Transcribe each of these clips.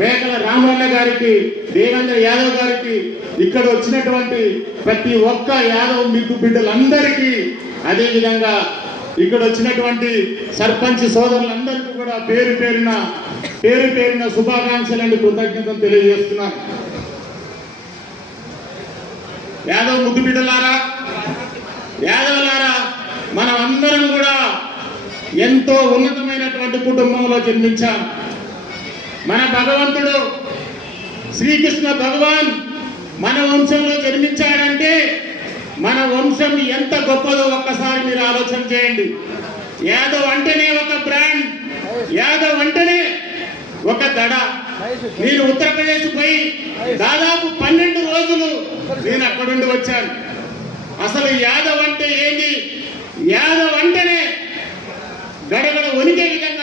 మేకల రామన్న గారికి దేవేంద్ర యాదవ్ గారికి ఇక్కడ వచ్చినటువంటి ప్రతి ఒక్క యాదవ్ మీకు బిడ్డలందరికీ అదే విధంగా ఇక్కడ వచ్చినటువంటి సర్పంచ్ సోదరులందరికీ కూడా పేరు పేరిన పేరు పేరిన శుభాకాంక్షలను కృతజ్ఞతలు తెలియజేస్తున్నాను. యాదవ్ ముద్దు బిడ్డలారా? యాదవులారా మనం అందరం కూడా ఎంతో ఉన్నతమైనటువంటి కుటుంబంలో జన్మించాం. మన భగవంతుడు శ్రీకృష్ణ భగవాన్ మన వంశంలో జన్మించాడంటే మన వంశం ఎంత గొప్పదో ఒక్కసారి మీరు ఆలోచన చేయండి. యాదవ్ అంటేనే ఒక బ్రాండ్ యాదవ్ అంటేనే ఒక దడ. నేను ఉత్తరప్రదేశ్ పోయి దాదాపు పన్నెండు రోజులు నేను అక్కడుండి వచ్చాను. అసలు యాదవ్ అంటే ఏంటి? యాదవ్ అంటేనే గడగడ వణికే విధంగా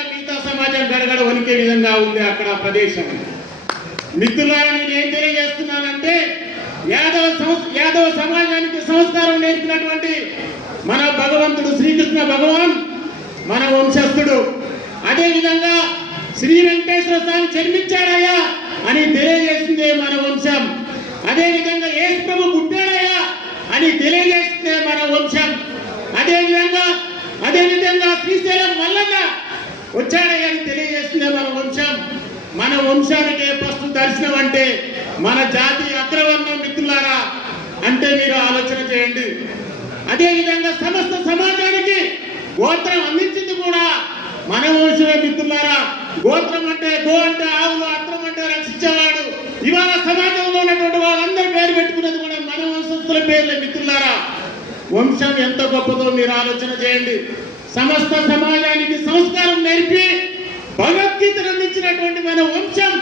సమాజం గడగడ వణికే విధంగా ఉంది అక్కడ ప్రదేశం. మిత్రులారా నేను ఏం తెలియజేస్తున్నానంటే యాదవ సంస్- యాదవ సమాజానికి సంస్కారం నేర్పినటువంటి మన భగవంతుడు శ్రీకృష్ణ భగవాన్ మన వంశస్థుడు. అదే విధంగా శ్రీ వెంకటేశ్వర స్వామి జన్మించాడయ్యా అని తెలియజేసిందే మన వంశం. అదే విధంగా యేసు ప్రభు పుట్టాడయ్యా అని తెలియజేసిందే మన వంశం. అదే విధంగా అదే విధంగా శ్రీశైలం మల్లన్న వచ్చాడయ్యా అని తెలియజేసిందే మన వంశం మన వంశానికి ఫస్ట్ దర్శనం అంటే మన జాతి అగ్రవర్ణం మిత్రులారా అంటే మీరు ఆలోచన చేయండి. అదే విధంగా సమస్త సమాజానికి గోత్రం అందించింది కూడా మన వంశమే మిత్రులారా. గోత్రం అంటే గో అంటే ఆవులు అత్రం అంటే రక్షించేవాడు. ఇవాళ సమాజంలో ఉన్నటువంటి వాళ్ళందరూ పేరు పెట్టుకున్నది కూడా మన వంశస్థుల పేర్లే మిత్రులారా. వంశం ఎంత గొప్పదో మీరు ఆలోచన చేయండి. సమస్త సమాజానికి సంస్కారం నేర్పి భగవద్గీతను అందించినటువంటి మన వంశం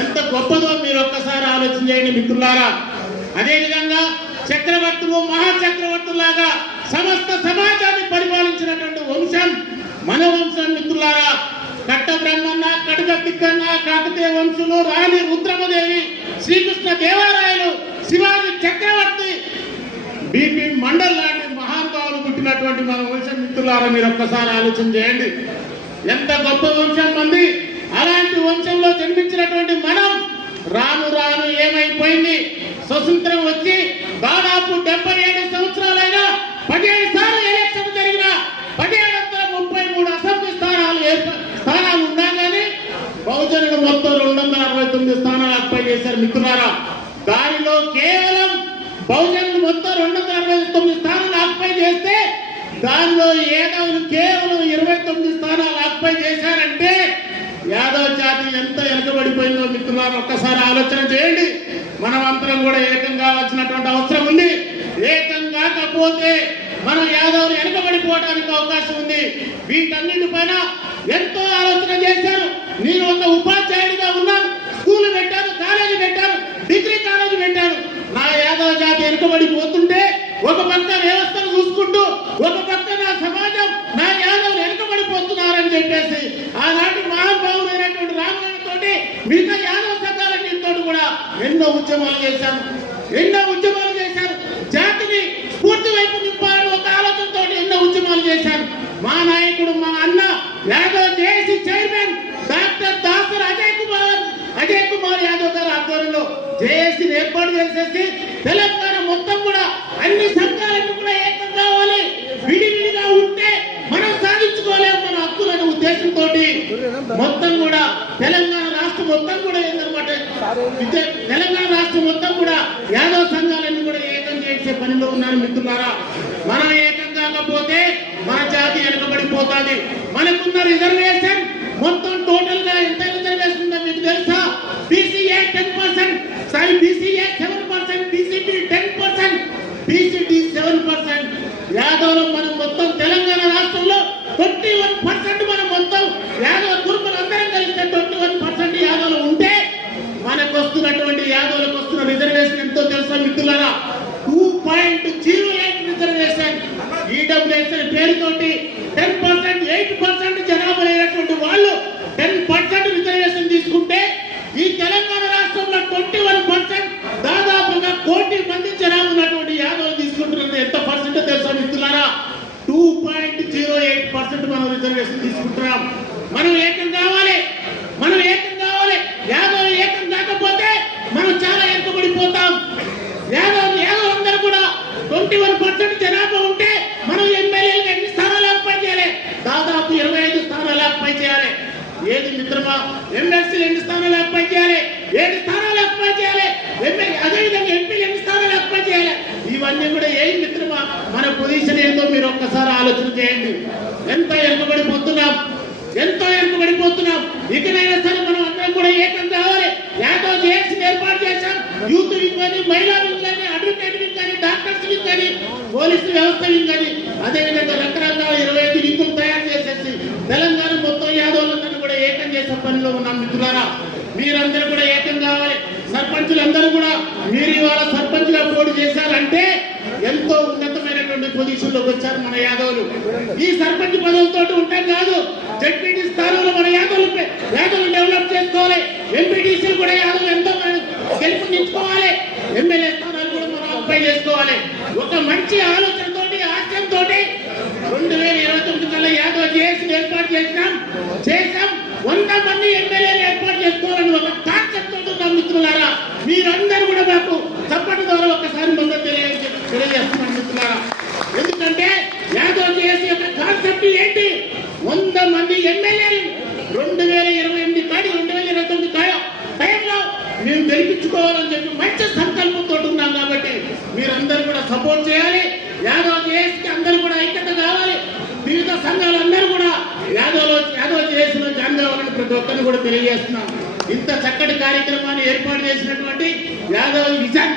ఎంత గొప్పదో మీరు ఒక్కసారి ఆలోచన చేయండి మిత్రులారా. అదేవిధంగా చక్రవర్తులు మహాచక్రవర్తులాగా సమస్త సమాజాన్ని పరిపాలించినటువంటి వంశం మన వంశం మిత్రులారా. కట్ట బ్రహ్మన్న కడుగ తిక్కన్న కాకతీయ వంశులు రాణి రుద్రమదేవి శ్రీకృష్ణ దేవాలయాలు శివాజీ చక్రవర్తి బీపీ మండల్ లాంటి మహానుభావులు పుట్టినటువంటి మన వంశం మిత్రులారా మీరు ఒక్కసారి ఆలోచన చేయండి. ఎంత గొప్ప వంశం మంది? అలాంటి వంశంలో జన్మించినటువంటి మనం రాను రాను ఏమైపోయింది? స్వతంత్రం వచ్చి దాదాపు డెబ్బై ఏడు సంవత్సరాలైనా పదిహేడు సార్లు ఎలక్షన్ జరిగిన పదిహేడు వందల ముప్పై మూడు అసెంబ్లీ స్థానాలు స్థానాలు ఉన్నా కానీ బహుజనుడు మొత్తం రెండు వందల అరవై తొమ్మిది స్థానాలు అప్పై చేశారు మిత్రులారా. దానిలో కేవలం బహుజనుడు మొత్తం రెండు వందల అరవై తొమ్మిది స్థానాలు ఆక్యుపై చేస్తే దానిలో యాదవులు కేవలం ఇరవై తొమ్మిది స్థానాలు ఆక్పై చేశారంటే యాదవ జాతి ఎంత వెనుకబడిపోయిందో మిత్రులారు ఒక్కసారి ఆలోచన చేయండి. మనమంతరం కూడా ఏకం కావాల్సినటువంటి అవసరం ఉంది. ఏకం కాకపోతే మనం యాదవులు వెనుకబడిపోవడానికి అవకాశం ఉంది. వీటన్నిటిపైన ఎంతో ఆలోచన చేశారు. నేను ఒక ఉపాధ్యాయుడిగా ఉన్నాను. మిగతా యాదవ సంఘాలన్నింటితో కూడా ఎన్నో ఉద్యమాలు చేశాను ఎన్నో ఉద్యమాలు చేశారు. జాతిని స్ఫూర్తి వైపు నింపాలని ఒక ఆలోచనతో ఎన్నో ఉద్యమాలు చేశారు. మా నాయకుడు మా అన్న Yadav JAC chairman doctor Dasar Ajay Kumar Ajay Kumar Yadav గారి ఆధ్వర్యంలో జేఏసీని ఏర్పాటు చేసేసి తెలంగాణ మొత్తం కూడా అన్ని సంఘాలకు కూడా ఏకం కావాలి. విడివిడిగా ఉంటే మనం సాధించుకోలేము మన హక్కులనే ఉద్దేశంతో మొత్తం కూడా తెలంగాణ రాష్ట్రం మొత్తం కూడా ఏందనమాట విద్య- తెలంగాణ రాష్ట్రం మొత్తం కూడా యాదవ సంఘాలన్నీ కూడా ఏకం చేసే పనిలో ఉన్నారు మిత్రులారా. మనం ఏకం కాకపోతే మన జాతి వెనకబడిపోతుంది. మనకున్న రిజర్వేషన్ మొత్తం టోటల్గా ఎంత రిజర్వేషన్ ఉందో మీకు తెలుసా? BCA ten percent sorry BCA seven percent BCB ten percent BCD seven percent Yadav మనం మొత్తం అంచనా ఉన్నటువంటి యాదవ్ తీసుకుంటున్నది ఎంత పర్సెంట్ తెలుసా ఇస్తున్నారా two point zero eight percent మనం రిజర్వేషన్ తీసుకుంటున్నాం. మనం ఏకం కావాలి. మనం ఏకం కావాలి. యాదవ్ ఏకం కాకపోతే మనం చాలా వెనుకబడిపోతాం యాదవ్ యాదవ్ అందరూ కూడా ట్వంటీ వన్ పర్సెంట్ జనాభా ఉంటే మనం ఎమ్మెల్యేలకు ఎన్ని స్థానాలు ఆక్పై చేయాలి? దాదాపు ఇరవై ఐదు స్థానాలు ఆక్పై చేయాలి. ఏది మిత్రమా? ఎమ్మెల్సీలు ఎన్ని స్థానాలు ఆక్పై చేయాలి? ఏడు స్థానాలు ఆక్పై చేయాలి? ఇవన్నీ కూడా ఏం మిత్రమా? మన పొజిషన్ ఏందో మీరు ఒక్కసారి ఆలోచన చేయండి. ఎంత వెనుకబడిపోతున్నాం ఎంతో వెనుకబడిపోతున్నాం ఇకనైనా సరే మనం అందరం కూడా ఏకం కావాలి. ఏదో చేసి ఏర్పాటు చేశాం. యూత్ వింగ్ కానీ మహిళా వింగ్ కానీ అడ్వకేట్ వింగ్ కానీ డాక్టర్స్ వింగ్ కానీ పోలీసు వ్యవస్థ వింగ్ కానీ అదేవిధంగా రకరకాల ఇరవై ఐదు వింగులు తయారు చేసేసి తెలంగాణ మొత్తం యాదవులందరూ కూడా ఏకం చేసే పనిలో ఉన్నాం మిత్రులారా. మీరందరూ కూడా ఏకం కావాలి. సర్పంచులందరూ కూడా మీరు ఇవాళ సర్పంచ్గా పోటీ చేశారంటే ఎంతో ఉన్నతమైనటువంటి పొజిషన్లోకి వచ్చారు మన యాదవులు. ఈ సర్పంచ్ పదవులతో ఉంటాం కాదు జడ్పీటీ స్థానంలో మన యాదవులు యాదవులు డెవలప్ చేసుకోవాలి. ఎంపీటీసీలు కూడా యాదవులు ఎంతో గెలుపునిచ్చుకోవాలి ఎమ్మెల్యే స్థానాలు కూడా మనం అప్లై చేసుకోవాలి. ఒక మంచి ఆలోచనతోటి ఆశయంతో రెండు వేల ఇరవై తొమ్మిది కల్లా యాదవ్ చేసి ఏర్పాటు చేసినాం. చేశాం. వంద మంది ఎమ్మెల్యేలు ఏర్పాటు చేసుకోవాలని ఒక కాన్సెప్ట్ తోటి ఉన్నాం మిత్రులారా మీరందరూ కూడా నాకు చప్పటి ద్వారా ఒకసారి ముందు తెలియజే ఎందుకంటే యాదవ్ చేసి యొక్క కాన్సెప్ట్ ఏంటి? వంద మంది ఎమ్మెల్యేలు రెండు వేల ఇరవై ఎనిమిది కాడి రెండు వేల ఇరవై తొమ్మిది కాయ టైంలో మేము గెలిపించుకోవాలని చెప్పి మంచి సంకల్పంతో ఉన్నాం కాబట్టి మీరందరూ కూడా సపోర్ట్ చేయాలి. యాదవ్ చేసి అందరూ కూడా ఐక్యత కావాలి. వివిధ సంఘాలు అందరూ కూడా యాదవ్ యాదవ్ చేసిన జాన్ కావాలని ప్రతి ఒక్కరిని కూడా తెలియజేస్తున్నాం. ఇంత చక్కటి కార్యక్రమాన్ని ఏర్పాటు చేసినటువంటి యాదవ్ విజన్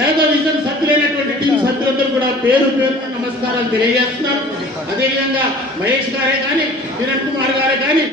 యాదవ్ విజన్ సభ్యులైనటువంటి టీం సభ్యులందరూ కూడా పేరు పేరున నమస్కారాలు తెలియజేస్తున్నారు. అదేవిధంగా మహేష్ గారే కానీ కిరణ్ కుమార్ గారే కానీ